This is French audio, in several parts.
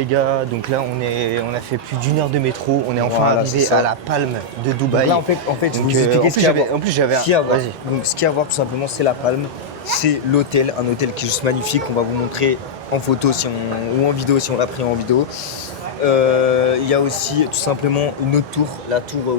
Les gars, donc là on a fait plus d'1 heure de métro, on est enfin arrivé à la Palme de Dubaï. Donc là en fait, je donc, vous expliquer ce qu'il y a à voir. En plus j'avais Vas-y. Donc ce qu'il y a à voir tout simplement, c'est la Palme, c'est l'hôtel, un hôtel qui est juste magnifique. On va vous montrer en photo ou en vidéo si on l'a pris en vidéo. Il y a aussi tout simplement une autre tour, la tour où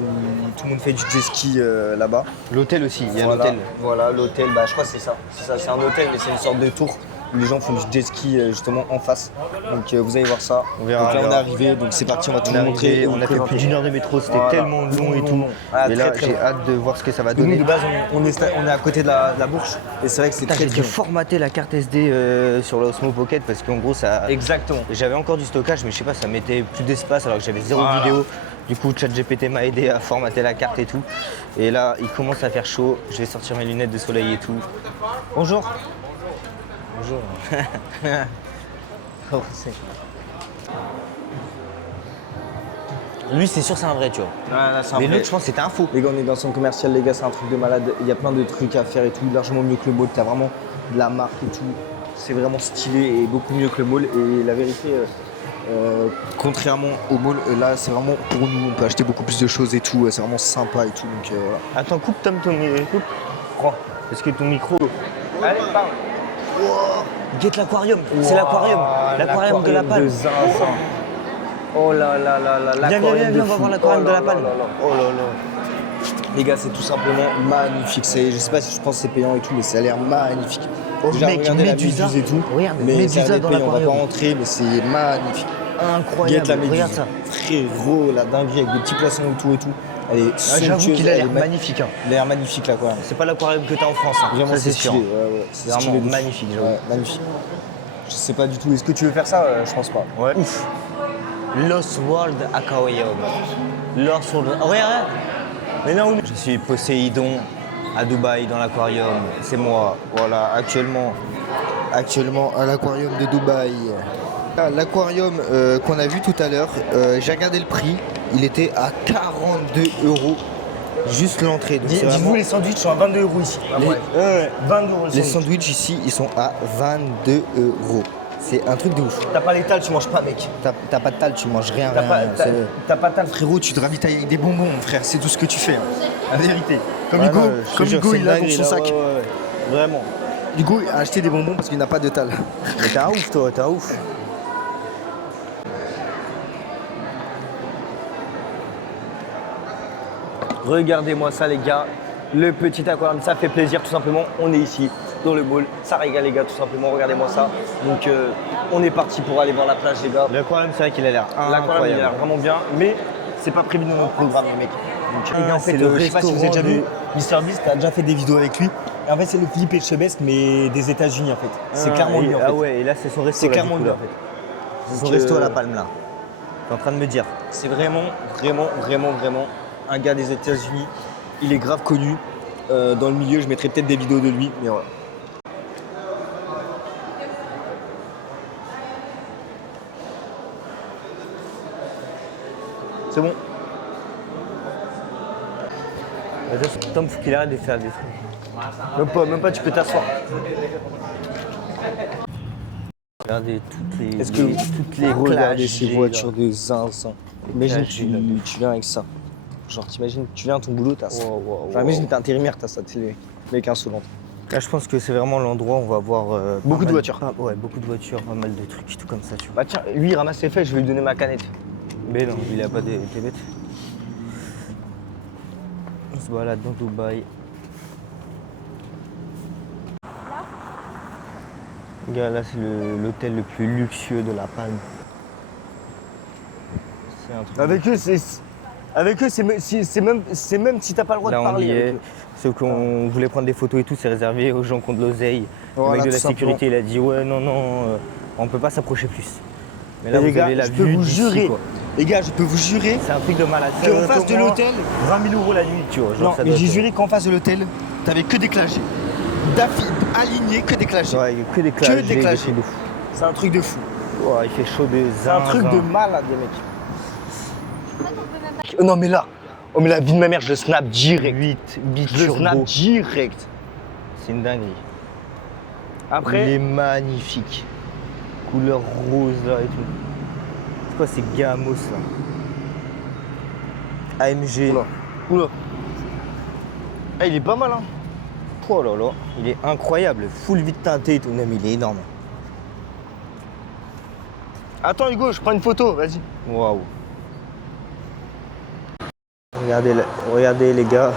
tout le monde fait du jet ski là-bas. L'hôtel aussi, il y a Voilà, l'hôtel. voilà, l'hôtel, bah, je crois que c'est ça. C'est un hôtel, mais c'est une sorte de tour où les gens font du jet ski justement en face. Donc vous allez voir ça. On verra, donc là on est arrivé, donc c'est parti, on va tout vous montrer. On a fait plus d'1 heure de métro, c'était tellement long et tout. Ah, et là très j'ai long. hâte de voir ce que ça va Donc, donner. nous, de base, on est à côté de la Bourse et c'est vrai que c'est très J'ai très dû long. formater la carte SD sur la Osmo Pocket parce qu'en gros ça. Exactement. J'avais encore du stockage mais je sais pas, ça mettait plus d'espace alors que j'avais zéro vidéo. Du coup ChatGPT m'a aidé à formater la carte et tout. Et là il commence à faire chaud, je vais sortir mes lunettes de soleil et tout. Bonjour. Bonjour. Lui c'est sûr c'est un vrai tu vois. Mais l'autre je pense que c'était un faux. Les gars, on est dans un centre commercial, les gars, c'est un truc de malade. Il y a plein de trucs à faire et tout, largement mieux que le mall. T'as vraiment de la marque et tout. C'est vraiment stylé et beaucoup mieux que le mall. Et la vérité, contrairement au mall, là, c'est vraiment pour nous. On peut acheter beaucoup plus de choses et tout. C'est vraiment sympa et tout. Donc voilà. Attends, coupe Tom ton micro. Prends. Est-ce que ton micro. Allez, parle. Guette l'aquarium. C'est l'aquarium. L'aquarium de la Palme. Oh là là là là, Viens, on va voir l'aquarium de la Palme. Oh là là. Les gars, c'est tout simplement magnifique. Je sais pas si je pense que c'est payant et tout, mais ça a l'air magnifique. Déjà, mec, regardez la Médusa. méduse et tout. Regarde, mais Médusa ça a dans payant, on va pas l'aquarium. rentrer, mais c'est magnifique. Incroyable. Guette la méduse. Regarde ça. Frérot, la dinguerie avec des petits poissons autour et tout. Elle est J'avoue somptueuse, qu'il a elle l'air est magnifique. Hein. Il a l'air magnifique l'aquarium. C'est pas l'aquarium que t'as en France. Hein. Vraiment, Ça, c'est sûr. stylé. Ouais, c'est Vraiment stylé de fou. magnifique, j'avoue. Ouais, magnifique. Je sais pas du tout. Est-ce que tu veux faire ça? Je pense pas. Ouais. Ouf. Lost World Aquarium. Lost World. Oh, regarde. Mais non, je suis Poséidon à Dubaï dans l'aquarium. C'est moi. Voilà, actuellement À l'aquarium de Dubaï. L'aquarium qu'on a vu tout à l'heure, j'ai regardé le prix. Il était à 42 €. Juste l'entrée. Dis-vous, les sandwichs sont à 22 € ici. Ouais. 22 € Les sandwichs ici, ils sont à 22 €. C'est un truc de ouf. T'as pas l'étal, tu manges pas, mec. T'as pas de tal, tu manges rien. T'as pas tal. Frérot, tu te ravitailles avec des bonbons, mon frère. C'est tout ce que tu fais. Hein. La vérité. Comme Ouais, Hugo, non, je te comme jure, Hugo c'est il a dans dingue, son là, sac. ouais. Vraiment. Hugo a acheté des bonbons parce qu'il n'a pas de tal. Mais t'es un ouf, toi, t'es un ouf. Regardez-moi ça, les gars. Le petit aquarium, ça fait plaisir, tout simplement. On est ici, dans le mall. Ça régale, les gars, tout simplement. Regardez-moi ça. Donc, on est parti pour aller voir la plage, les gars. L'aquarium, c'est vrai qu'il a l'air L'aquarium, il a incroyable. l'air vraiment bien, mais c'est pas prévu dans notre programme, les mecs. Donc, Les gars, en c'est fait, le le je sais pas si vous avez déjà vu, restaurant MrBeast a déjà fait des vidéos avec lui. Et en fait, c'est le Philippe Etchebest, mais des États-Unis, en fait. C'est clairement lui, en fait. Ah ouais, et là, c'est son resto. C'est là, clairement du coup, lui, là. en fait. C'est son Donc, resto à la Palme, là. T'es en train de me dire. C'est vraiment un gars des États-Unis. Il est grave connu. Dans le milieu, je mettrai peut-être des vidéos de lui, mais voilà. C'est bon. Tom, faut qu'il arrête de faire des trucs. Même pas, tu peux t'asseoir. Regardez toutes les. Est-ce que toutes les regardez plages, ces les voitures de zinzin. Imagine, plages, là. tu viens avec ça. Genre, t'imagines, tu viens à ton boulot, t'as ça. Wow. Genre, imagine, t'es intérimaire, t'as ça, t'es le mec insolent. Là, je pense que c'est vraiment l'endroit où on va voir. Beaucoup pas de mal voitures. Ouais, beaucoup de voitures, pas mal de trucs, tout comme ça, tu vois. Bah tiens, lui, il ramasse ses feuilles, je vais lui donner ma canette. Mais non, il a pas des bêtes. On se balade dans Dubaï. Gars, là, c'est l'hôtel le plus luxueux de la Palme. C'est un truc. Avec eux, c'est même si t'as pas le droit Là, de on y parler. est. Avec eux. Ceux qu'on voulait prendre des photos et tout, c'est réservé aux gens qui ont de l'oseille. Voilà, le mec de la tout simplement. sécurité, il a dit ouais, non, on peut pas s'approcher plus. Mais là, Et les vous gars, avez la je peux vue vous d'ici, jurer, quoi. les gars, je peux vous jurer C'est un truc de malade. qu'en face de l'hôtel, 20 000 € la nuit, tu vois. genre, non, ça mais doit j'ai être- juré qu'en face de l'hôtel, t'avais que des clagés. Alignés, que des clagés. Ouais, il y a que des clashs, des clashs. trucs de fou. C'est un truc de fou. Ouais, il fait chaud des C'est un truc de zinzin. malade, les mecs. Non, mais là, oh, mais la vie de ma mère, je le snap direct. 8 bits Je le turbo. snap direct. C'est une dinguerie. Après, Il est magnifique. Couleur rose là et tout. quoi ces Gamos là? AMG. Oula. Oula. Ah, il est pas mal, hein. Oh là là, il est incroyable. Full vide teinté et tout. Non, mais il est énorme. Attends, Hugo, je prends une photo, vas-y. Waouh. Regardez les gars,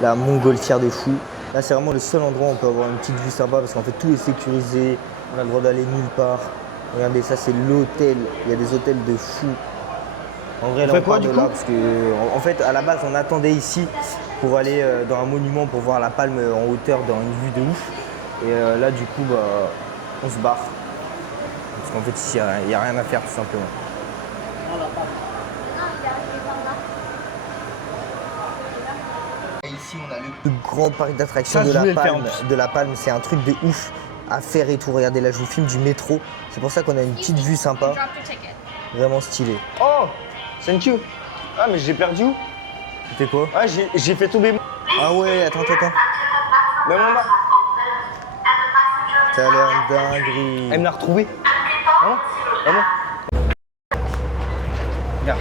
la montgolfière de fou. Là, c'est vraiment le seul endroit où on peut avoir une petite vue sympa parce qu'en fait, tout est sécurisé. On a le droit d'aller nulle part. Regardez, ça, c'est l'hôtel. Il y a des hôtels de fou. En vrai, là, on part de là parce que, en fait, à la base, on attendait ici pour aller dans un monument pour voir la palme en hauteur dans une vue de ouf. Et là, du coup, bah, on se barre. Parce qu'en fait, ici, il n'y a rien à faire, tout simplement. Ici, on a le plus grand parc d'attractions de la Palme. C'est un truc de ouf à faire et tout. Regardez, là, je vous filme du métro. C'est pour ça qu'on a une petite vue sympa. Vraiment stylé. Oh, thank you. Ah, mais j'ai perdu où? C'était quoi? Ah, j'ai fait tomber. Ah ouais, attends. Mais maman. Ça a l'air dinguerie. Elle me l'a retrouvé. Hein? Maman. Regarde.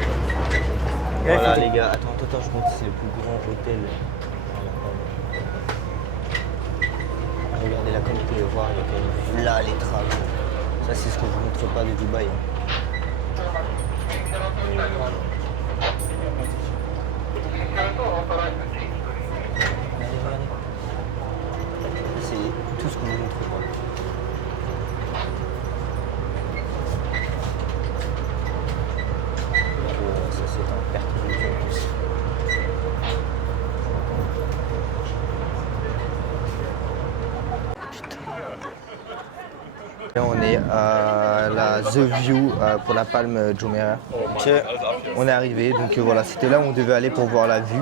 Voilà les gars, attends, je montre, c'est le plus grand hôtel. Regardez là comme vous pouvez voir, il y a quand même là les travaux. Ça c'est ce que je vous montre pas de Dubaï. C'est tout ce que je vous montre pas. Ça c'est un perte de vue en plus. Là, on est à la The View pour la Palme Jumeirah. On est arrivé, donc voilà, c'était là où on devait aller pour voir la vue.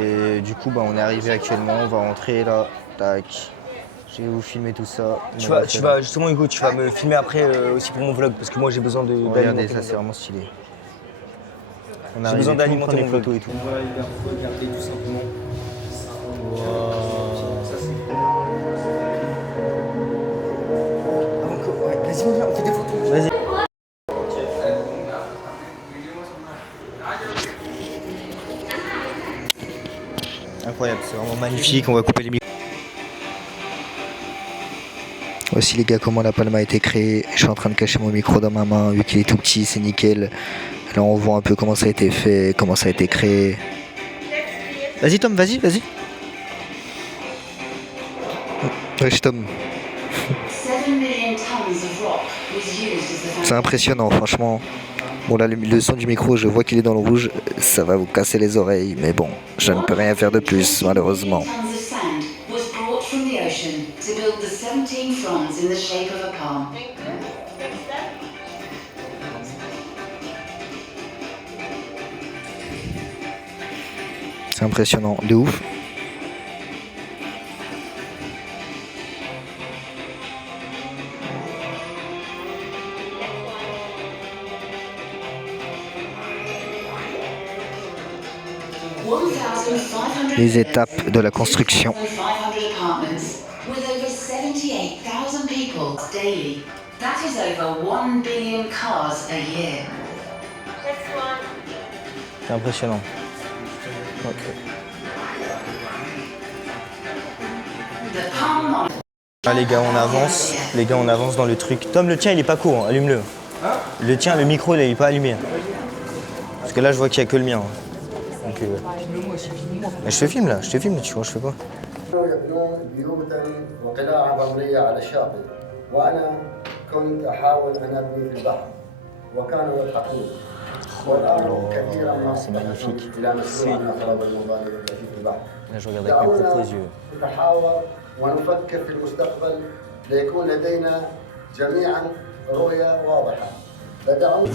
Et du coup, bah, on est arrivé actuellement, on va rentrer là, tac. Je vais vous filmer tout ça. Tu vas justement, Hugo, tu vas me filmer après aussi pour mon vlog parce que moi j'ai besoin de. Regardez, ça c'est vraiment stylé. J'ai besoin d'alimenter mon photos vlog et tout. Regardez tout simplement. Vas-y, on fait des photos. Vas-y. Incroyable, c'est vraiment magnifique. On va couper les micros. Voici les gars comment la palme a été créée. Je suis en train de cacher mon micro dans ma main vu qu'il est tout petit, c'est nickel. Là on voit un peu comment ça a été fait, comment ça a été créé. Vas-y Tom, vas-y. Wesh Tom. C'est impressionnant franchement. Bon là le son du micro je vois qu'il est dans le rouge, ça va vous casser les oreilles mais bon, je ne peux rien faire de plus malheureusement. C'est impressionnant, de ouf. Les étapes de la construction. C'est impressionnant. Ah, les gars, on avance dans le truc. Tom, le tien il est pas court, hein. Allume-le. Le tien, le micro là, il est pas allumé. Parce que là je vois qu'il y a que le mien. Donc, je te filme là, tu vois, je fais quoi? C'est magnifique. Là je regarde avec mes propres yeux.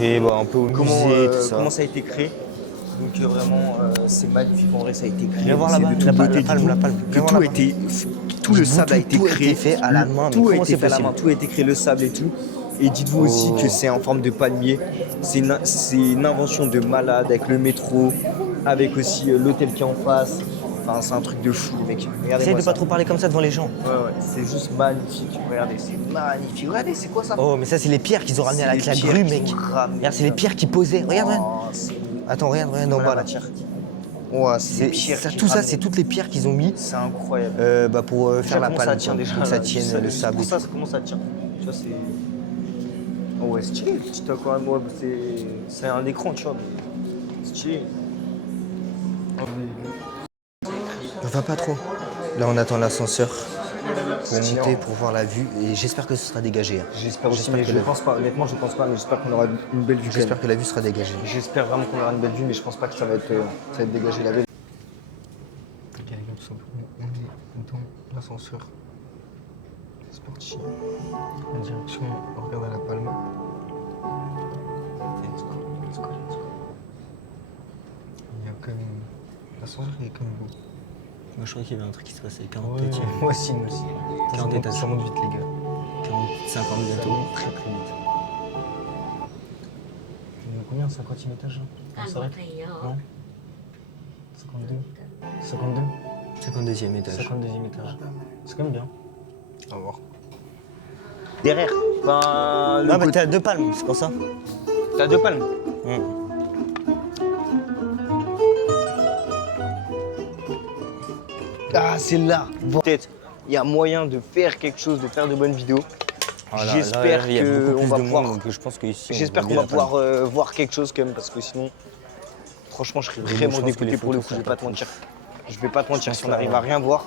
Et bah, un peu au musée, tout ça. Comment ça a été créé? Donc vraiment, c'est magnifique. En vrai, ça a été créé. Viens voir là-bas, la palme. Tout le sable a été créé fait à la main. Tout a été fait à la main. Tout a été créé, le sable et tout. Et dites-vous aussi que c'est en forme de palmier. C'est une invention de malade avec le métro, avec aussi l'hôtel qui est en face. Enfin, c'est un truc de fou, les mecs. Essaye Regardez-moi de ça. pas trop parler comme ça devant les gens. Ouais, c'est juste magnifique. Regardez, c'est magnifique. Regardez, c'est quoi ça? Oh, mais ça, c'est les pierres qu'ils ont ramenées avec la grue, mec. Regarde, c'est les pierres qui posaient. Regarde, regarde. Oh, c'est Attends, regarde en bas là. Ouais, c'est des C'est pierres ça, qui tout ça, ramenaient. c'est toutes les pierres qu'ils ont mis C'est incroyable. pour faire la Comment palme. ça tient déjà Pour que ça là, tienne juste le sable. Pour et ça, tout. comment ça tient? Tu vois, c'est. Oh ouais, stylé. Petit quand même, ouais, c'est un écran, tu vois. Mais stylé. On va pas trop. Là, on attend l'ascenseur pour Stylé, monter, hein. pour voir la vue. Et j'espère que ce sera dégagé. Hein. J'espère aussi, mais que je la- pense pas. Honnêtement, je pense pas, mais j'espère qu'on aura une belle vue. quand J'espère même. que la vue sera dégagée. J'espère vraiment qu'on aura une belle vue, mais je pense pas que ça va être dégagé la belle. Ok, les gars, tout simplement, on est dans l'ascenseur. C'est parti. En direction, on regarde à la palme. Let's go, let's go, let's go. Il y a quand même. L'ascenseur est quand même beau. Moi, je crois qu'il y avait un truc qui se passait. 40 étages. Moi aussi, moi aussi. 40 étages. Ça monte vite, les gars. 40, 50 Ça bientôt. monte très très vite. On est à combien? 50e étage là? On s'arrête? Non 52 52 52e étage. 52e étage. C'est quand même bien. On va voir. Derrière. Enfin, Ah, bah t'as 2 palmes, c'est pour ça. t'as 2 palmes. Ah, c'est là. Peut-être. Il y a moyen de faire quelque chose, de faire de bonnes vidéos. Voilà, J'espère là, il y a beaucoup qu'on plus va de pouvoir. monde, donc je pense que ici, J'espère qu'on va pouvoir voir quelque chose quand même, parce que sinon, franchement, je serais Oui, je vraiment pense que dégoûté les pour le photos coup. Je vais seraient pas te mentir. Je vais pas te mentir. pense Si on que- n'arrive à rien voir,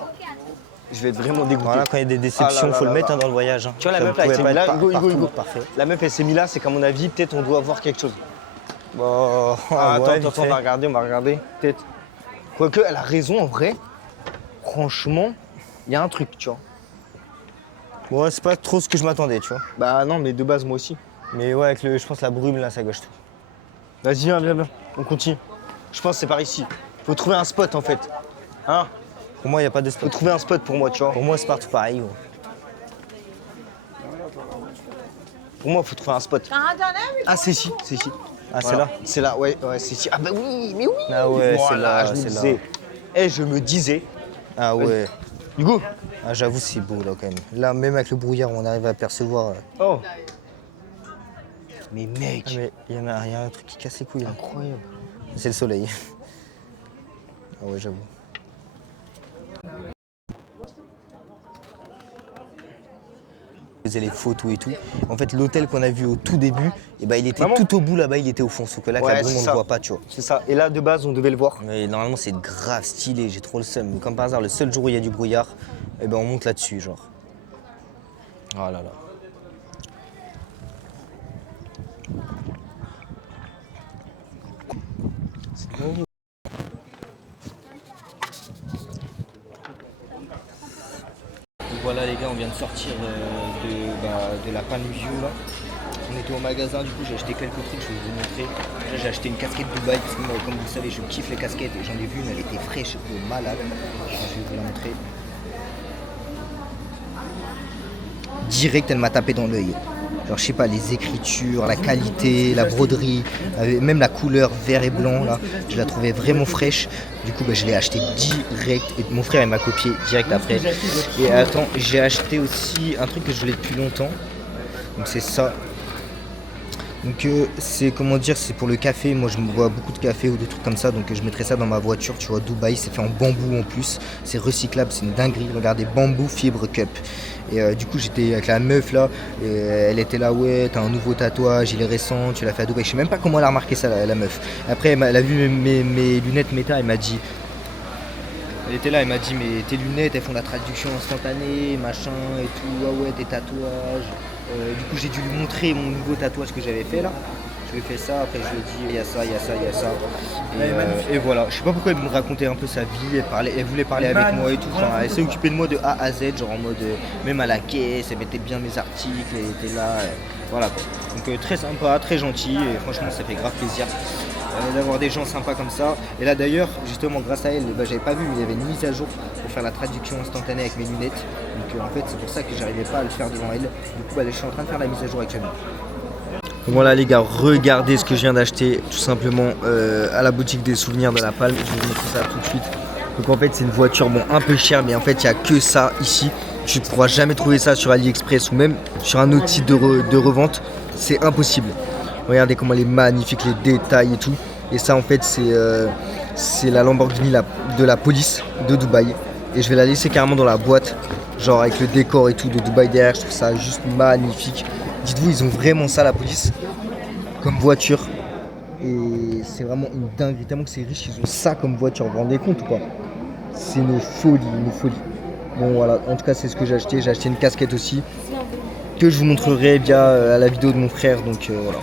je vais être vraiment dégoûté. Voilà, quand il y a des déceptions, Ah là là faut là le mettre là. hein, dans le voyage. Hein. Tu vois, la Ça meuf là, pouvait elle s'est pas mis être là. Hugo, Hugo, partout Hugo. parfait. La meuf, elle s'est mise là, c'est qu'à mon avis, peut-être on doit voir quelque chose. Bon, Ah, ouais, attends, vite on fait. va regarder, Peut-être. Quoique, elle a raison en vrai. Franchement, il y a un truc, tu vois. Ouais, c'est pas trop ce que je m'attendais, tu vois. Bah non, mais de base, moi aussi. Mais ouais, avec je pense la brume là, ça gâche tout. Vas-y, viens. On continue. Je pense que c'est par ici. Faut trouver un spot en fait. Hein? Pour moi, il n'y a pas de Faut spot. trouver un spot pour moi, tu vois. Pour moi, c'est partout pareil. Gros. Pour moi, faut trouver un spot. Ah, c'est ici, c'est ici. Ah, c'est Voilà. là? C'est là, ouais, c'est ici. Ah bah oui, mais oui. Ah ouais, c'est Voilà, là, je me c'est disais. là. Eh, je me disais. Ah ouais. Hugo. Ah, j'avoue, c'est beau là quand même. Là, même avec le brouillard, on arrive à apercevoir. Oh. Mais Ah, mec, mais il y a un truc qui casse les couilles là. incroyable. C'est le soleil. Ah ouais, j'avoue. Je faisais les photos et tout. En fait, l'hôtel qu'on a vu au tout début, eh ben, il était Vraiment tout au bout là-bas, il était au fond. Sauf que là, avec Ouais, la brume, c'est on ne ça. le voit pas, tu vois. C'est ça. Et là, de base, on devait le voir. Mais normalement, c'est grave stylé, j'ai trop le seum. Mais comme par hasard, le seul jour où il y a du brouillard, eh ben, on monte là-dessus, genre. Oh là là. Donc voilà les gars, on vient de sortir de la Palm View là. On était au magasin, du coup j'ai acheté quelques trucs, je vais vous montrer. Déjà j'ai acheté une casquette Dubaï, parce que moi, comme vous le savez, je kiffe les casquettes et j'en ai vu une, elle était fraîche de malade. Je vais vous la montrer. Direct, elle m'a tapé dans l'œil. Genre, je sais pas, les écritures, la qualité, la broderie, même la couleur vert et blanc, là, je la trouvais vraiment fraîche. Du coup, je l'ai acheté direct. Et mon frère, il m'a copié direct après. Et attends, j'ai acheté aussi un truc que je voulais depuis longtemps. Donc, c'est ça. Donc, c'est comment dire, c'est pour le café. Moi, je me bois beaucoup de café ou des trucs comme ça. Donc, je mettrai ça dans ma voiture. Tu vois, Dubaï, c'est fait en bambou en plus. C'est recyclable, c'est une dinguerie. Regardez, bambou fibre cup. Et du coup, j'étais avec la meuf là. Et elle était là, ouais, t'as un nouveau tatouage, il est récent, tu l'as fait à Dubaï. Je sais même pas comment elle a remarqué ça, la meuf. Après, elle a vu mes lunettes méta, elle m'a dit. Elle était là, elle m'a dit, mais tes lunettes, elles font la traduction instantanée, machin et tout. Ah ouais, tes tatouages. Du coup, j'ai dû lui montrer mon nouveau tatouage que j'avais fait là. Je lui ai fait ça, après je lui ai dit, il y a ça, il y a ça, il y a ça. Et voilà, je sais pas pourquoi elle me racontait un peu sa vie, elle voulait parler avec moi et tout. Enfin, elle s'est occupée de moi de A à Z, genre en mode, même à la caisse, elle mettait bien mes articles, elle était là. Voilà quoi. Donc très sympa, très gentil, et franchement, ça fait grave plaisir. D'avoir des gens sympas comme ça. Et là d'ailleurs, justement grâce à elle, j'avais pas vu, mais il y avait une mise à jour pour faire la traduction instantanée avec mes lunettes. Donc en fait c'est pour ça que j'arrivais pas à le faire devant elle. Du coup je suis en train de faire la mise à jour actuellement. Voilà les gars, regardez ce que je viens d'acheter tout simplement à la boutique des souvenirs de la Palme. Je vais vous montrer ça tout de suite. Donc en fait c'est une voiture bon un peu chère, mais en fait il n'y a que ça ici. Tu ne pourras jamais trouver ça sur AliExpress ou même sur un autre site de revente. C'est impossible. Regardez comment elle est magnifique, les détails et tout. Et ça en fait c'est la Lamborghini de la police de Dubaï. Et je vais la laisser carrément dans la boîte, genre avec le décor et tout de Dubaï derrière. Je trouve ça juste magnifique. Dites-vous, ils ont vraiment ça, la police, comme voiture. Et c'est vraiment une dinguerie, tellement que c'est riche, ils ont ça comme voiture. Vous vous rendez compte ou pas? C'est une folie, une folie. Bon voilà, en tout cas c'est ce que j'ai acheté. J'ai acheté une casquette aussi, que je vous montrerai via la vidéo de mon frère. Donc voilà.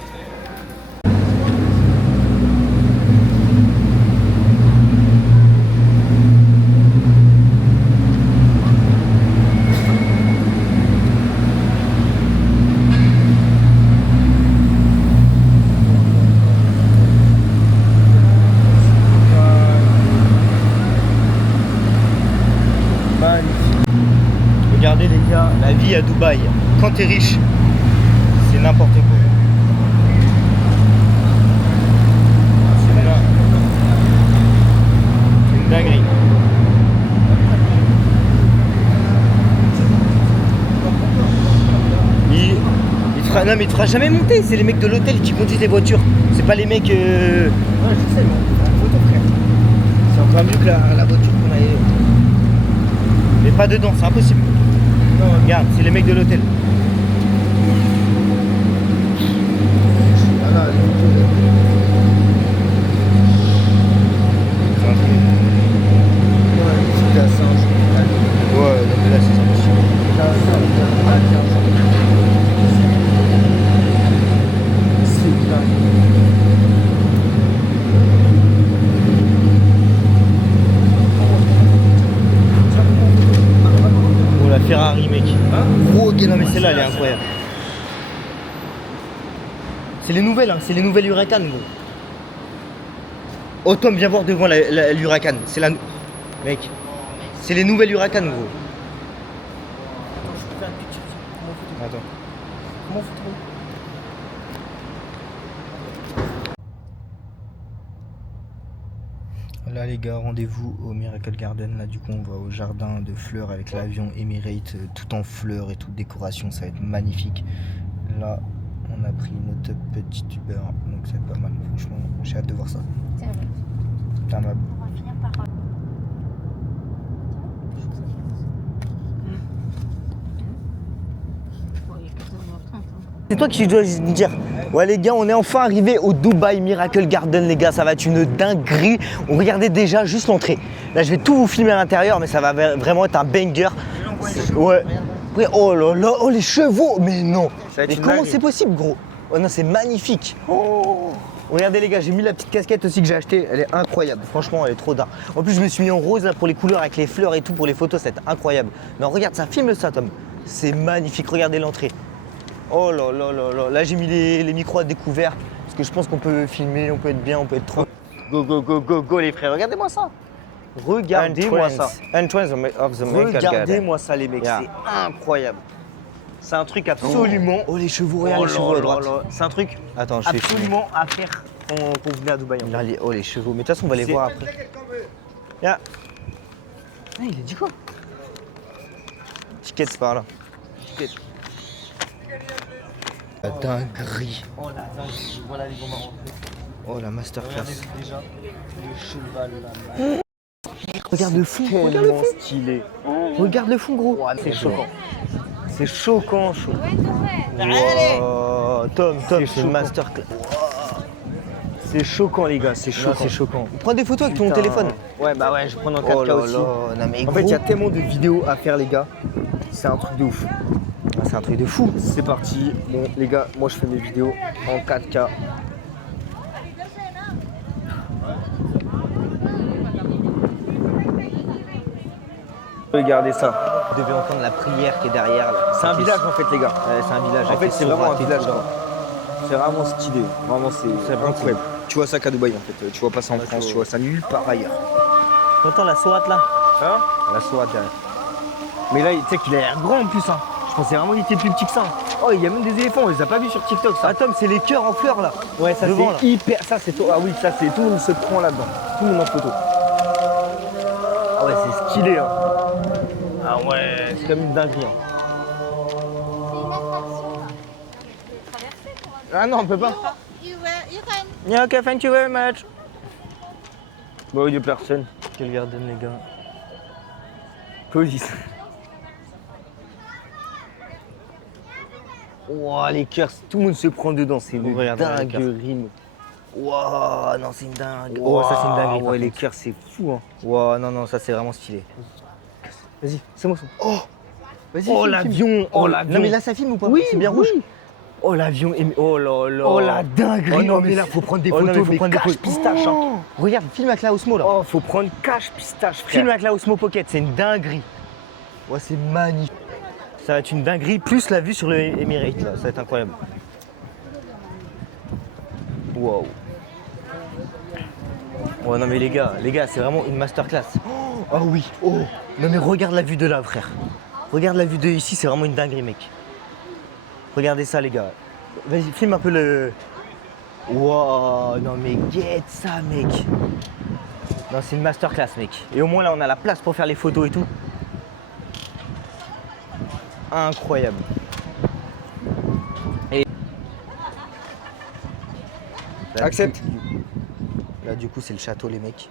Regardez les gars, la vie à Dubaï, quand t'es riche, c'est n'importe quoi. C'est une dinguerie. Non mais il te fera jamais monter, c'est les mecs de l'hôtel qui conduisent les voitures. C'est pas les mecs... Ouais, je sais, mais on fait une photo, frère. C'est encore mieux que la voiture qu'on avait. Mais pas dedans, c'est impossible. Non, regarde, c'est les mecs de l'hôtel. Ah non, Ouais, non mais là c'est impossible. Oh la Ferrari mec. Gros, ok, Non mais celle-là elle est incroyable. C'est les nouvelles, hein, c'est les nouvelles Huracan gros. Oh Tom, viens voir devant l'Huracan. C'est la... Mec, c'est les nouvelles Huracan gros. Attends. Comment photo? Là les gars, rendez-vous au Miracle Garden. Là du coup on va au jardin de fleurs avec l'avion Emirates, tout en fleurs et toute décoration, ça va être magnifique. Là on a pris notre petit Uber, donc ça va être pas mal. Franchement, j'ai hâte de voir ça. C'est vrai. Putain, ma... On va finir par... C'est toi qui dois dire. Ouais les gars, on est enfin arrivé au Dubaï Miracle Garden les gars, ça va être une dinguerie. On regardait déjà juste l'entrée. Là je vais tout vous filmer à l'intérieur, mais ça va vraiment être un banger. Ouais. Ouais, oh là là, oh les chevaux, mais non. Mais comment c'est possible gros? Oh non, c'est magnifique. Oh. Regardez les gars, j'ai mis la petite casquette aussi que j'ai achetée, elle est incroyable. Franchement, elle est trop dingue. En plus, je me suis mis en rose là pour les couleurs avec les fleurs et tout pour les photos, c'est incroyable. Non, regarde ça, filme ça Tom. C'est magnifique, regardez l'entrée. Oh là là là là, là j'ai mis les micros à découvert parce que je pense qu'on peut filmer, on peut être bien, on peut être trop. Go go go go go les frères, regardez-moi ça. Regardez-moi ça. Entrance of the regardez-moi ça les mecs, c'est incroyable. C'est un truc absolument. Oh les chevaux, regarde les chevaux à droite. C'est un truc. Attends, je vais absolument à faire quand vous venez à Dubaï. Oh les chevaux, mais de toute façon on va les voir après. Yeah. Ah, il a dit quoi? Tickets par là. Tickets. La dinguerie. Oh la dinguerie, voilà les bombes à rentrer. Oh la masterclass. Déjà le cheval là. Regarde le fond, regarde le fond. Stylé. Regarde le fond gros. Ouais, c'est choquant. C'est choquant, chaud. Wow. Tom, c'est une masterclass. Wow. C'est choquant les gars, c'est choquant. C'est choquant. Prends des photos avec ton téléphone. Ouais, bah ouais, je prends dans 4K aussi. Non, mais en fait, il y a tellement de vidéos à faire les gars. C'est un truc de ouf. Ah, c'est un truc de fou. C'est parti. Bon les gars, moi je fais mes vidéos en 4K. Regardez ça. Vous devez entendre la prière qui est derrière là. C'est un village en fait les gars. Ouais, c'est un village. En fait c'est vraiment un village là. C'est vraiment stylé. Vraiment c'est incroyable. Tu vois ça qu'à Dubaï en fait. Tu vois pas ça en France, tu vois ça nulle part ailleurs. T'entends la SWAT là? Hein? La SWAT derrière. Mais là tu sais qu'il a l'air grand en plus hein. Je pensais vraiment qu'il était plus petit que ça. Oh il y a même des éléphants, on les a pas vus sur TikTok ça. Ah Tom, c'est les cœurs en fleurs là. Ouais ça c'est hyper. Ça c'est. Ah oui ça c'est. Tout le monde se prend là-dedans. Tout le monde en photo. stylé. Hein. Ah ouais, c'est comme une dinguerie. Hein. C'est une attraction là. On peut traverser pour un Ah non, on peut pas. You can. Yeah, ok, thank you very much. Bon, il y a personne. Quel garden, les gars. Police. Wow, les cœurs, tout le monde se prend dedans, c'est une Regarde, les cœurs. dinguerie. Wow, non, c'est une dingue. Wow, Oh, ça, c'est une dinguerie. Ouais, les par cœurs, c'est fou. Hein. contre. Wow, non, non, ça, c'est vraiment stylé. Vas-y, c'est moi ça. Oh, Vas-y. oh filme, l'avion. filme. Oh, l'avion. Non, mais là, ça filme ou pas? Oui, c'est bien rouge. oui. Oh, l'avion. Oh là là. Oh la dinguerie. Oh non, mais là, faut prendre des Oh, non, photos. mais faut mais prendre des cache photos. pistache. Hein. Regarde, filme avec la Osmo là. Oh, faut prendre cash pistache, frère. Filme avec la Osmo Pocket, c'est une dinguerie. Ouais, c'est magnifique. Ça va être une dinguerie, plus la vue sur le Emirates, là. Ça va être incroyable. Wow. Ouais, non, mais les gars, c'est vraiment une masterclass. Oh oui, oh. Non, mais regarde la vue de là, frère. Regarde la vue de ici, c'est vraiment une dinguerie, mec. Regardez ça, les gars. Vas-y, filme un peu le. Wow, non, mais get ça, mec. Non, c'est une masterclass, mec. Et au moins, là, on a la place pour faire les photos et tout. Incroyable. Et là, Accepte. Là, du coup, c'est le château, les mecs.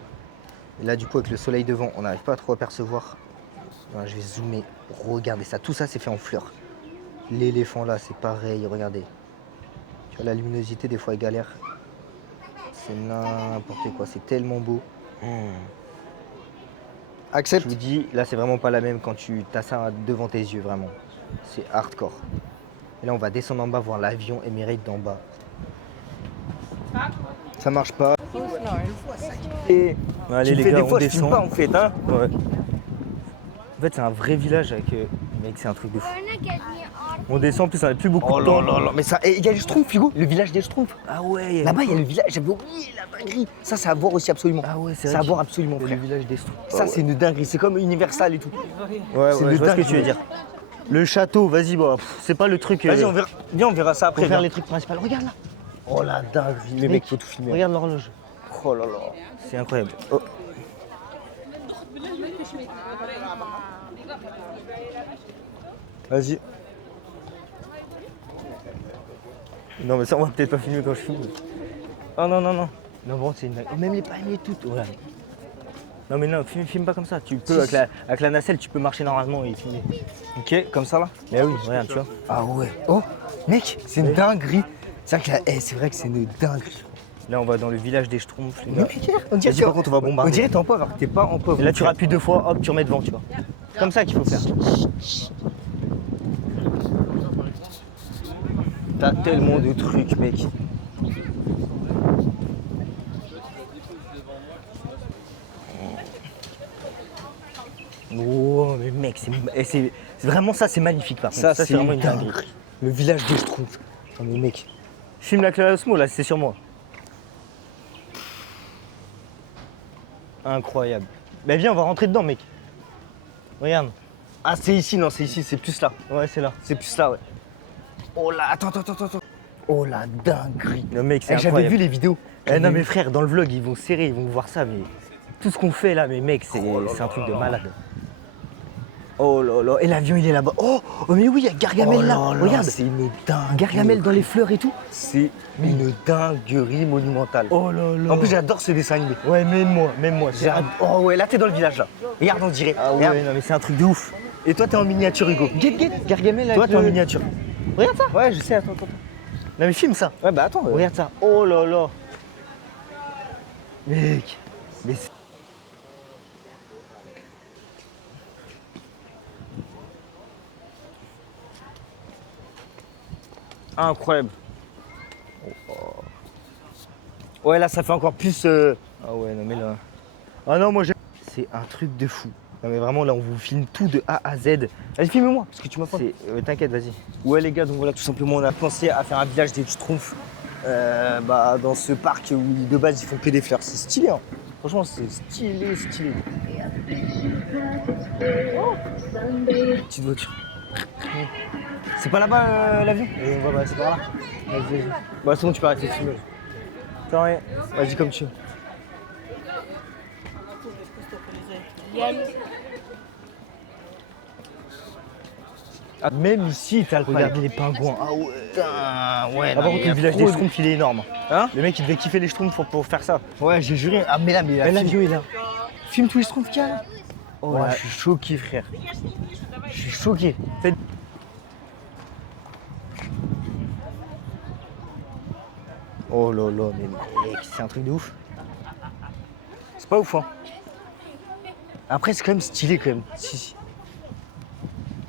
Et là, du coup, avec le soleil devant, on n'arrive pas à trop apercevoir. Non, je vais zoomer. Regardez ça. Tout ça, c'est fait en fleurs. L'éléphant, là, c'est pareil. Regardez. Tu vois, la luminosité, des fois, elle galère. C'est n'importe quoi. C'est tellement beau. Je Accepte. vous dis, là, c'est vraiment pas la même quand tu as ça devant tes yeux, vraiment. C'est hardcore. Et là, on va descendre en bas, voir l'avion Emirates d'en bas. Ça marche pas. Et allez, Tu les fais gars, des fois, on je filme descend. pas en fait. Hein. Ouais. En fait, c'est un vrai village avec. Mec, c'est un truc de fou. On descend, en plus, on n'a plus beaucoup Oh de temps. là là là, mais ça, il y a les Schtroumpfs, Hugo, le village des Schtroumpfs. Ah ouais, Là-bas, il y a le village, j'avais oublié la dinguerie. Ça, c'est à voir aussi absolument. Ah ouais, c'est C'est vrai à qu'il- voir absolument, le frère. village des Schtroumpfs. Ça, c'est une dinguerie, c'est comme Universal et tout. Ouais, c'est ouais, le je vois ce que dingue. tu veux dire. Le château, vas-y, bah, c'est pas le truc. Vas-y, on verra. Viens, on verra ça après. Pour faire viens. les trucs principaux. Regarde là. Oh la dinguerie, les mecs, faut tout filmer. Regarde l'horloge. Oh là là. C'est incroyable. Oh. Vas-y. Non, mais ça, on va peut-être pas filmer quand je filme. Oh non, non, non. Non, bon, c'est une. Oh, même les palmiers toutes. Ouais. Non, mais non, filme pas comme ça. Tu peux, Si, avec la nacelle, tu peux marcher normalement et filmer. Ok, comme ça là. Mais oui, regarde, tu vois. Ah ouais. Oh, mec, c'est une dinguerie. C'est vrai que, c'est vrai que c'est une dinguerie. Là, on va dans le village des Schtroumpfs, les Mais gars. on dirait Vas-y, par contre, on va bombarder. On dirait que t'es en pauvre alors que t'es pas en pauvre. Et là, tu rappuies 2 fois, hop, tu remets devant, tu vois. C'est comme ça qu'il faut faire. T'as tellement de trucs, mec. Oh, mais mec, c'est vraiment ça, c'est magnifique par contre. Ça, c'est c'est vraiment une une dinguerie. dinguerie. Le village des Schtroumpfs. Oh, mais mec. Filme la clé Osmo, là, c'est sur moi. Incroyable. Ben viens, on va rentrer dedans, mec. Regarde. Ah, c'est ici, non, c'est ici, c'est plus là. Ouais, c'est là. C'est plus là, ouais. Oh là, attends. Oh la dinguerie. Le mec, c'est J'avais incroyable. vu les vidéos. Eh non mais frère, dans le vlog, ils vont serrer, ils vont voir ça, mais tout ce qu'on fait là, mais mec, c'est un truc de malade. Oh là là, et l'avion il est là-bas. Oh, mais oui, il y a Gargamel là, regarde. C'est une dinguerie. Gargamel dans les fleurs et tout. C'est une dinguerie monumentale. Oh là là. En plus, j'adore ce dessin animé. Ouais, même moi. Oh ouais, là t'es dans le village là. Regarde, on dirait. Ah Regarde. ouais, non mais c'est un truc de ouf. Et toi, t'es en miniature, Hugo. Get, Gargamel Toi, avec t'es en le- miniature. Regarde ça. Ouais, je sais, attends. Non mais filme ça. Ouais, bah attends. Regarde ça. Oh là là. Mec. Mais c'est- incroyable. Ouais, là, ça fait encore plus. Ah ouais, non mais là. Ah non, moi j'ai. C'est un truc de fou. Non mais vraiment là, on vous filme tout de A à Z. Vas-y, filme-moi, parce que tu m'as pas. T'inquiète, vas-y. Ouais, les gars, donc voilà, tout simplement, on a pensé à faire un village des Schtroumpfs dans ce parc où de base ils font que des fleurs. C'est stylé, hein. Franchement, c'est stylé. Oh, petite voiture. C'est pas là-bas l'avion Ouais, c'est par là. Vas-y. Bah, c'est bon, tu peux arrêter de filmer. Attends, ouais. Vas-y, comme tu veux. Même ici, t'as regardé les pingouins. Ah ouais. Putain, ouais. Par contre, le village des Schtroumpfs, il est énorme. Hein? Le mec, il devait kiffer les Schtroumpfs pour faire ça. Ouais, j'ai juré. Ah, mais là, mais Et l'avion est là. Filme tous les Schtroumpfs qu'il y a là. Oh Ouais. là, je suis choqué, frère. Je suis choqué. Faites- Oh là là, mais mec, c'est un truc de ouf. C'est pas ouf, hein. Après, c'est quand même stylé, quand même. Si.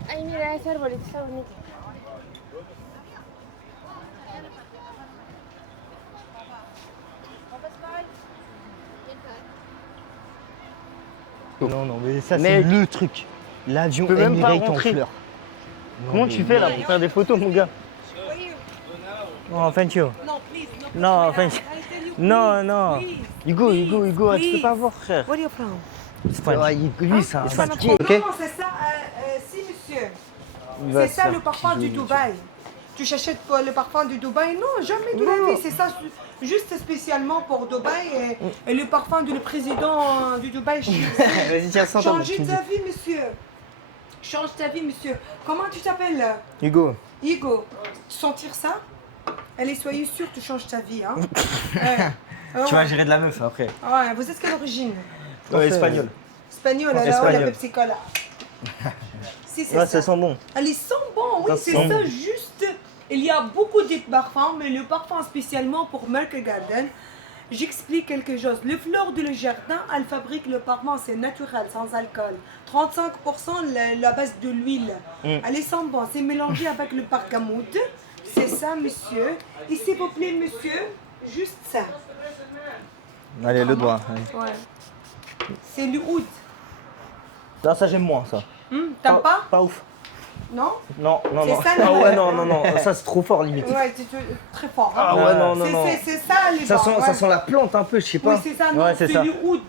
Ay, mira ese arbolito está bonito. Non, non, mais ça, Mec. c'est le truc. L'avion peux même pas Emirates en rentrer. fleurs. Comment tu fais là pour faire des photos, mon gars? Oh, thank you. No, please, no. Non, thank you. I tell you, Non, non. please. Hugo, Hugo, Hugo, tu peux Please. pas voir, frère. Where are you from? Ouais, lui, c'est un Ça ne fatigué. prend- Ok. Non, c'est ça, si monsieur. Il va C'est se ça faire le parfum du piquer. Dubaï. Tu cherches le parfum du Dubaï? Non, jamais de la vie. C'est ça, juste spécialement pour Dubaï. Et le parfum du président du Dubaï. Vas-y, tiens, sens Changer ta vie, monsieur. Change ta vie, monsieur. Comment tu t'appelles? Hugo. Hugo. Sentir ça? Allez, soyez sûr, tu changes ta vie. Hein? Ouais. Tu vas gérer de la meuf après. Ouais, vous êtes quelle origine? Espagnol. Espagnol, alors Espagnol. la Pepsi Cola. Si, c'est Ouais, ça. ça sent bon. Elles sont bons, oui, Ça c'est sent ça, juste. Il y a beaucoup de parfums, mais le parfum spécialement pour Merck Garden, j'explique quelque chose. Le fleur de le jardin, elle fabrique le parfum, c'est naturel, sans alcool. 35% la base de l'huile. Elle est sans bon, c'est mélangé avec le bergamote. C'est ça, monsieur. Et s'il vous plaît, monsieur, juste ça. Allez, le doigt. Ouais. C'est le oud. Non, ça, j'aime moins, ça. T'aimes pas? Pas ouf. Non? Non, non, C'est non. ça, le Ah ouais, mal. non, non, non. Ça, c'est trop fort, limite. Ouais, c'est très fort. hein. Ah ouais, non, non, non. C'est ça les Ça bons, sent, ouais. ça sent la plante un peu, je sais Oui, pas. c'est ça, non, Ouais, c'est c'est ça. le oud.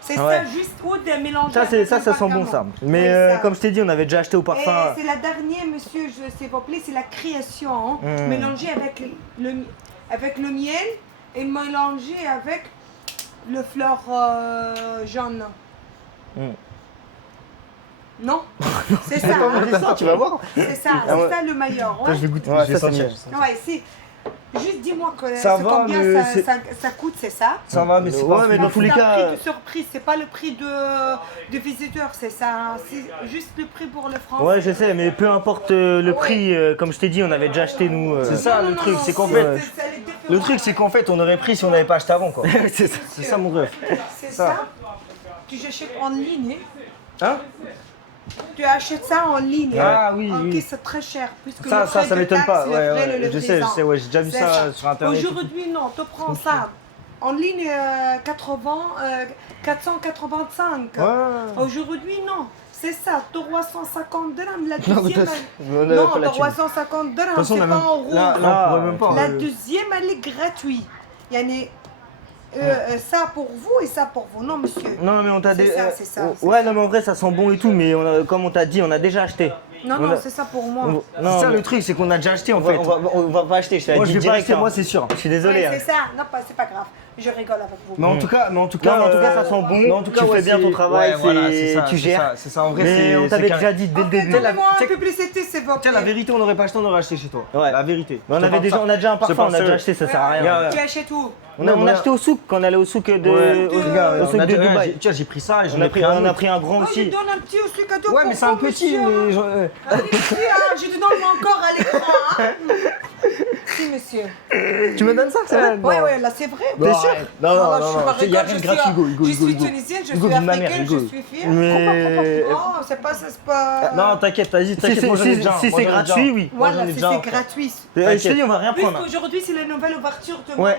C'est Ouais. ça, juste oud mélangé. Ça, avec ça le sent bon, bergamote. ça. Mais Oui, ça. comme je t'ai dit, on avait déjà acheté au Et parfum. c'est la dernière, monsieur, s'il vous plaît, c'est la création, hein, mélangée avec le miel et mélangée avec le fleur jaune. Non? C'est ça, hein. Tu vas voir. C'est ça, Ah ouais. c'est ça le meilleur. Ouais. Je vais goûter, Ouais, je vais ça, c'est sentir. mieux. Ouais, c'est. Juste dis-moi que Ça c'est va, combien mais ça, c'est- ça coûte, c'est ça? Ça va, mais c'est Ouais, pas mais dans tous les C'est un cas. prix de surprise, c'est pas le prix de visiteur, c'est ça. C'est juste le prix pour le français. Ouais, je sais, mais peu importe le prix, comme je t'ai dit, on avait déjà acheté, nous. C'est ça le truc, c'est qu'en c'est- fait. c'est les différents. Le truc, c'est qu'en fait, on aurait pris si on n'avait pas acheté avant, quoi. C'est ça. C'est ça mon rêve. C'est ça. Tu achètes en ligne. Hein? Tu achètes ça en ligne. Ah oui, Ok, oui. c'est très cher. Puisque Ça, le frais ça de m'étonne taxe, pas. le Ouais, frais, ouais, le je sais, livraison. ouais, j'ai déjà vu C'est ça sur internet. Aujourd'hui, non, tu prends ça. En ligne, 485. Ouais. Aujourd'hui, non. C'est ça, 350 dirhams. La Non, mais deuxième, on avait non, pas la thune. 350 dirhams, De toute façon, c'est on a pas même- en rouge. là, on pourrait même pas. La deuxième, elle est gratuite. Yani, ça pour vous et ça pour vous. Non, monsieur. Non, mais on t'a C'est dit. ça, c'est ça, c'est Ouais, non, mais en vrai, ça sent bon et tout, mais comme on t'a dit, on a déjà acheté. Non, On non, a- c'est ça pour moi. Non, C'est ça mais- le truc, c'est qu'on a déjà acheté en on va, fait. on va pas acheter, je t'ai Moi, dit je vais pas direct, acheter, hein. moi, c'est sûr. Je suis désolé. Ouais, hein. c'est ça. Non, c'est pas grave. Je rigole avec vous. Mais en tout cas, Non, mais en tout cas, ça sent bon. mais en tout cas, Tu ouais, fais bien c'est- ton travail, ouais, voilà, c'est- c'est ça, tu c'est gères. ça, C'est ça, en vrai, Mais c'est. on t'avait c'est déjà carré. dit dès le Ok, début. donnez-moi Tu une sais- publicité, s'il vous Tiens, la plaît. vérité, on n'aurait pas acheté, on aurait acheté chez toi. Ouais. La vérité. Mais on Je te avait déjà, parle on a déjà un ça. parfum, on a déjà acheté, ça sert à rien. Regarde, Tu achètes où? On a Ouais. acheté au souk, quand on allait au souk de, Ouais, au, regarde, au on souk a de déjà- Dubaï. Tiens, j'ai pris ça et j'en On ai a pris pris, un on a autre. pris un grand Oh, je aussi. donne un petit aussi cadeau Ouais, pour mais c'est un vous, petit, monsieur. mais. Allez, ici, hein, je te donne mon corps à l'écran. Hein. Si, monsieur. Tu me donnes ça, c'est vrai? Ouais, ouais, là, c'est vrai. T'es sûr? Non, non, je non, suis non, pas il y a rigole, rien de je gratuit, suis- Hugo, Hugo, Je Hugo, suis Hugo. tunisienne, je Hugo, suis de ma mère, africaine, Hugo. je suis fière. Mais. Non, c'est pas. Non, t'inquiète, vas-y, Si t'inquiète. c'est moi, j'en ai déjà un, si moi, c'est j'en ai déjà gratuit, un. oui. Voilà, j'en ai si déjà un. c'est gratuit. Je t'ai dit, on va rien prendre. Puisqu'aujourd'hui, c'est la nouvelle ouverture de Ouais.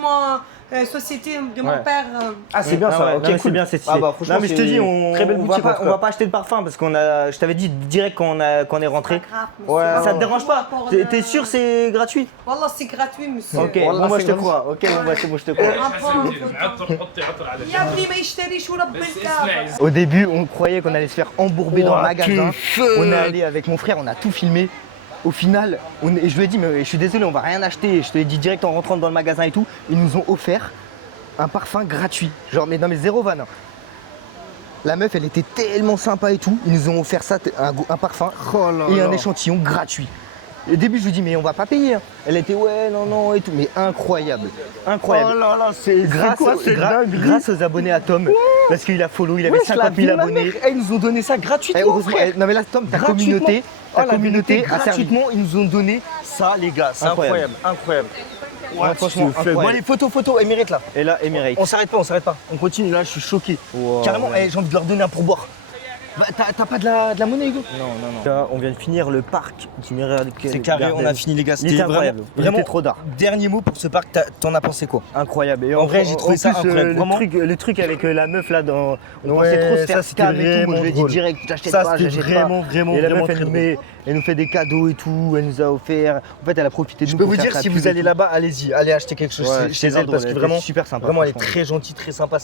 mon société, de mon Ouais. père. Ah, c'est bien Ah ça, ouais, ok, non, mais c'est cool. bien, c'est Ah stylé. bah, franchement, Non, mais je te dis, très belle on boutique, va en pas, tout on cas. va pas acheter de parfum parce je t'avais dit direct qu'on est rentré. Pas grave, monsieur. Ouais, Ça te dérange pas? Pour T'es sûr c'est gratuit? Wallah, c'est gratuit, monsieur. Ok, Wallah, bon, moi c'est je te gratuit. crois. Ok, bon, bah, c'est bon, je te crois. يا بلي ما يشتريش ورب الكعبة. Au début, on croyait qu'on allait se faire embourber dans le Ouah, magasin. quel feu. On est allé avec mon frère, on a tout filmé. Au final, je lui ai dit, mais je suis désolé, on va rien acheter. Je te l'ai dit direct en rentrant dans le magasin et tout. Ils nous ont offert un parfum gratuit. Genre, mais non, mais zéro vanne. La meuf, elle était tellement sympa et tout. Ils nous ont offert ça, un parfum et un échantillon gratuit. Au début, je lui dis, mais on va pas payer. Hein. Elle était, ouais, non, et tout. Mais incroyable. Incroyable. Oh là là, c'est Grâce aux abonnés à Tom. Parce qu'il a follow, il avait 50 000 abonnés. Ils nous ont donné ça gratuitement. Frère. Non, mais là, Tom, ta communauté a servi. gratuitement, ils nous ont donné ça, les gars. C'est Incroyable. incroyable. Ouais, franchement, Bon, incroyable. allez, photo, Emirates là. Et là, Emirates. On s'arrête pas. On continue, là, je suis choqué. Wow, Carrément, ouais. j'ai envie de leur donner un pourboire. Bah, t'as pas de la monnaie, Hugo? Non. Là, on vient de finir le parc du Miracle. C'est carré, on a fini, les gars. Il était incroyable. Vraiment, trop d'art. Dernier mot pour ce parc, t'en as pensé quoi? Incroyable. Et En vrai, j'ai trouvé ça incroyable. Vraiment. Le truc avec la meuf là, on Ouais, pensait trop se ça, faire c'était scam et tout. Moi, je vraiment lui ai dit drôle. direct, j'achète Ça, pas, c'était j'achète vraiment, pas. vraiment, Et la vraiment meuf, très elle nous fait des cadeaux et tout. Elle nous a offert. En fait, elle a profité de Je nous. peux pour vous faire dire, sa si pub vous et allez tout. là-bas, allez-y, allez acheter quelque chose Ouais, chez elle parce que vraiment, super sympa. vraiment, elle est franchement. très gentille, très sympa.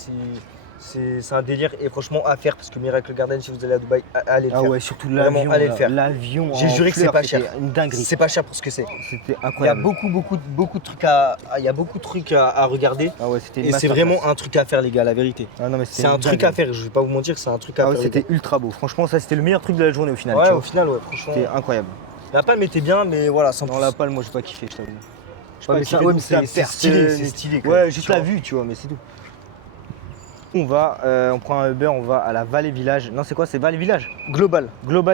C'est un délire et franchement à faire parce que Miracle Garden, si vous allez à Dubaï, allez le Ah faire. ouais, surtout Vraiment, l'avion. allez le là. faire. L'avion. J'ai en juré que c'est fleurs, pas cher. c'était une dinguerie. C'est pas cher pour ce que c'est. C'était Il y a incroyable. beaucoup de trucs à regarder Ah ouais, c'était une et c'est masterclass. vraiment un truc à faire, les gars, la vérité. Ah non, mais C'est un truc à faire, je vais pas vous mentir, c'est un truc à Ah ouais, faire. les c'était ultra beau. Franchement, ça c'était le meilleur truc de la journée au final. gars. tu Ouais, vois. au final, ouais, franchement. C'était incroyable. La palme était bien, mais voilà, sans Non, plus. la palle, moi j'ai pas kiffé, je t'avoue. J'ai Ouais, pas mais kiffé ça, ouais, de mais ouf, c'est stylé, c'est stylé, quoi. Ouais, juste Tu la vois. vue, tu vois, mais c'est tout. On prend un Uber, on va à la Vallée Village. Non, c'est quoi? C'est Vallée Village? Global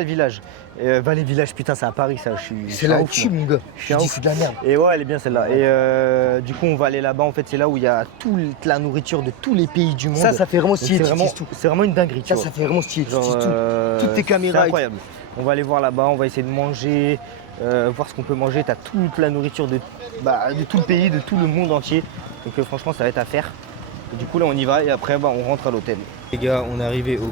Village. Vallée Village, putain, c'est à Paris ça. Je suis C'est un la ouf, tube, moi. mon gars. Je suis un dis, ouf. c'est de la merde. Et ouais, elle est bien celle-là. Et du coup, on va aller là-bas. En fait, c'est là où il y a toute la nourriture de tous les pays du monde. Ça fait vraiment Donc, stylé. c'est vraiment une dinguerie. Tu vois. Ça fait vraiment stylé. Tu Genre, utilises toutes tes c'est caméras. et tout. incroyable. On va aller voir là-bas, on va essayer de manger, voir ce qu'on peut manger. T'as toute la nourriture de tout le pays, de tout le monde entier. Donc franchement, ça va être à faire. Et du coup, là, on y va et après, on rentre à l'hôtel. Les gars, on est arrivé au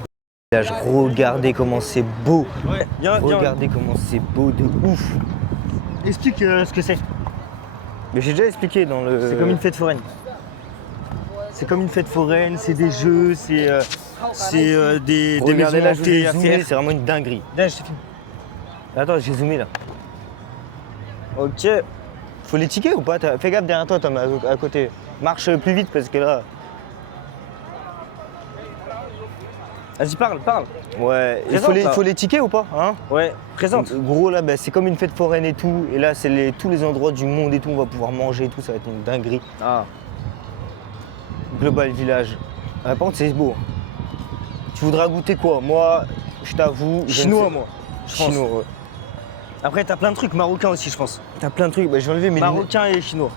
village. Regardez comment c'est beau. Ouais, viens. Regardez comment c'est beau de ouf. Explique ce que c'est. Mais j'ai déjà expliqué dans le. C'est comme une fête foraine. C'est comme une fête foraine, c'est des jeux, c'est des maisons Regardez là, je vous ai hantées à zoomé, faire. c'est vraiment une dinguerie. Viens, je te filme. Attends, j'ai zoomé là. Ok. Faut les tickets ou pas? Fais gaffe derrière toi, Tom, à côté. Marche plus vite parce que là. Vas-y, parle. Ouais, Présente, là. faut les tickets ou pas hein? Ouais, présente. Gros là, c'est comme une fête foraine et tout. Et là, c'est tous les endroits du monde et tout. On va pouvoir manger et tout. Ça va être une dinguerie. Ah. Global Village. Par contre, c'est beau. Tu voudras goûter quoi? Moi, je t'avoue. je ne Chinois, sais- moi. Je pense. Chinois, ouais. Après, t'as plein de trucs marocains aussi, je pense. T'as plein de trucs. Bah, j'ai enlevé mes lunettes. Marocains et chinois.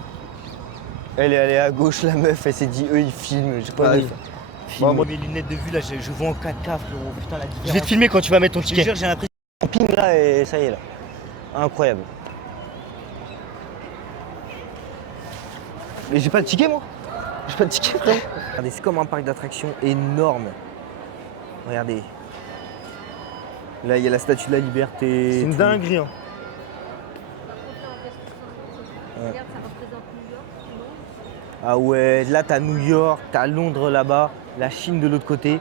Elle est allée à gauche, la meuf. Elle s'est dit, eux, ils filment. J'ai pas Ah envie oui. de filmer. Moi, mes lunettes de vue, là, je vois en 4K, frérot. Putain, la différence. Je vais te filmer quand tu vas mettre ton Je te ticket. jure, j'ai l'impression. Ping là et ça y est là. Incroyable. Mais j'ai pas de ticket moi. J'ai pas de ticket frère. Regardez, c'est comme un parc d'attractions énorme. Regardez. Là il y a la statue de la liberté. C'est une tout. dinguerie, hein. Regarde, ça représente New York, Londres. Ah ouais, là t'as New York, t'as Londres là-bas, la Chine de l'autre côté.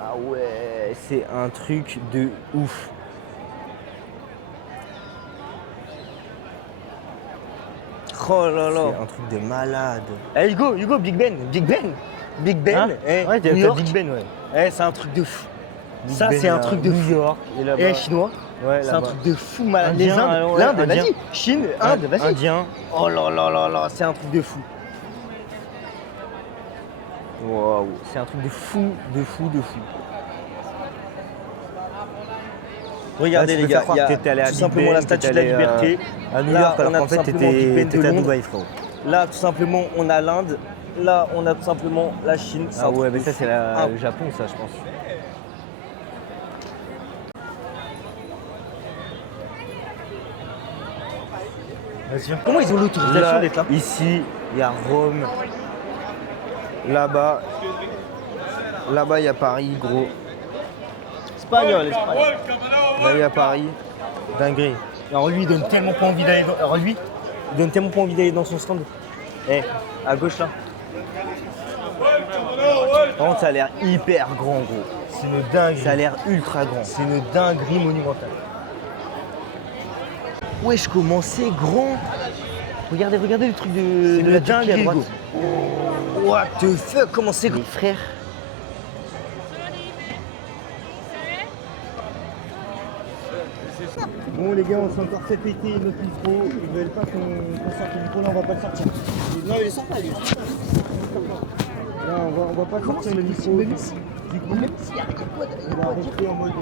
Ah ouais, c'est un truc de ouf. Oh là là. C'est un truc de malade. Eh Hugo, Big Ben. Big Ben, Hein ouais, New t'as York. Big Ben, ouais. Eh, c'est un truc de fou. Big Ça, Ben, c'est un là, truc de New fou. York. Et là-bas. Et chinois, Ouais, c'est un là-bas. truc de fou malade. Indien, Les Indes, alors, ouais, l'Inde, Indien. vas-y. Chine, Inde, vas-y. Indien. Oh là là là là, c'est un truc de fou. Waouh, c'est un truc de fou. Regardez Là, tu les peux gars, faire croire il y a que t'étais allé à tout Big simplement Ben, la que statue de t'étais la allé, liberté. À New Là, York, on alors a qu'en tout fait simplement Big Ben de t'étais à Londres. Dubaï, frérot. Là, tout simplement, on a l'Inde. Là, on a tout simplement la Chine. C'est Ah un ouais, truc mais de ça fou. c'est Ah, le Japon, ça, je pense. Vas-y, viens. Comment ils ont l'autorisation Là, d'être là? ici, il y a Rome. Là-bas, il y a Paris, gros. Espagnol. Là, il y a Paris. Dinguerie. Alors lui, il donne tellement pas envie d'aller dans... Alors lui, il donne tellement pas envie d'aller dans son stand. Eh, à gauche là. Par contre, ça a l'air hyper grand, gros. C'est une dinguerie. Ça a l'air ultra grand. C'est une dinguerie monumentale. Wesh, comment c'est grand. Regardez le truc de C'est la une Turquie à dinguerie, droite. What the fuck, comment c'est grand? Mais frère, Bon les gars, on s'est encore fait péter notre micro. Ils veulent pas qu'on sorte le micro, là on va pas le sortir. Non, il est sympa lui. Là on va pas sortir le micro. Même si il y a quoi on va rester en mode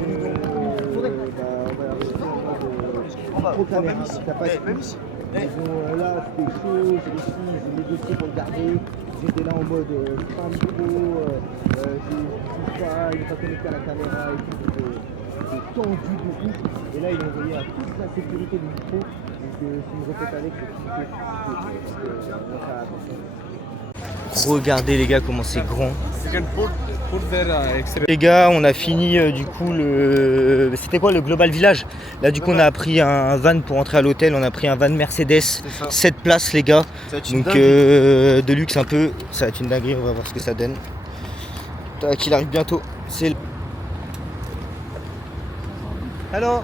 pro-caméra. Même ici. Là c'était chaud, j'ai négocié pour le garder. J'étais là en mode pas micro, j'ai pas connecté à la caméra et tout. C'était tendu de ouf. Et là, il a envoyé à toute la sécurité du micro. Donc, si je répète avec, Regardez les gars comment c'est grand. Les gars, on a fini du coup le... C'était quoi le Global Village? Là du coup on a pris un van pour entrer à l'hôtel. On a pris un van Mercedes, 7 places les gars. Donc de luxe un peu. Ça va être une dinguerie, on va voir ce que ça donne. Tac, il arrive bientôt. C'est... Hello.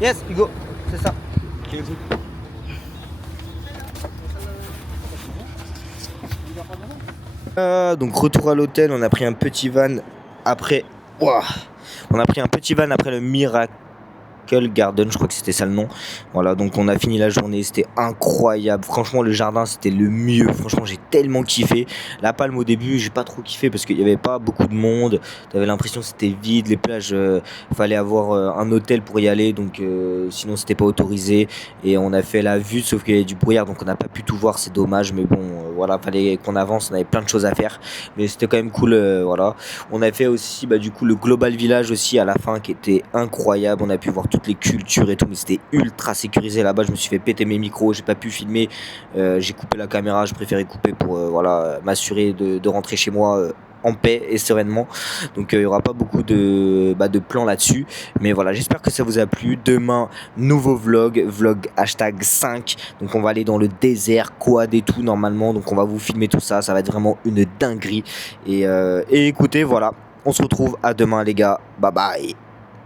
Yes, Hugo, c'est ça. Donc retour à l'hôtel, on a pris un petit van après. Ouah, on a pris un petit van après le Miracle Garden, je crois que c'était ça le nom. Voilà, donc on a fini la journée, c'était incroyable. Franchement, le jardin c'était le mieux. Franchement, j'ai tellement kiffé. La Palme au début, j'ai pas trop kiffé parce qu'il y avait pas beaucoup de monde. T'avais l'impression que c'était vide. Les plages, fallait avoir un hôtel pour y aller, donc sinon c'était pas autorisé. Et on a fait la vue, sauf qu'il y avait du brouillard, donc on n'a pas pu tout voir. C'est dommage, mais bon, voilà, fallait qu'on avance. On avait plein de choses à faire, mais c'était quand même cool. Voilà, on a fait aussi, du coup, le Global Village aussi à la fin, qui était incroyable. On a pu voir toutes les cultures et tout, mais c'était ultra sécurisé là-bas. Je me suis fait péter mes micros, j'ai pas pu filmer, j'ai coupé la caméra, je préférais couper pour voilà, m'assurer de rentrer chez moi en paix et sereinement. Donc il y aura pas beaucoup de plans là-dessus, mais voilà, j'espère que ça vous a plu. Demain, nouveau vlog #5. Donc on va aller dans le désert, quad et tout normalement, donc on va vous filmer tout ça, ça va être vraiment une dinguerie. Et écoutez, voilà, on se retrouve à demain les gars, bye bye.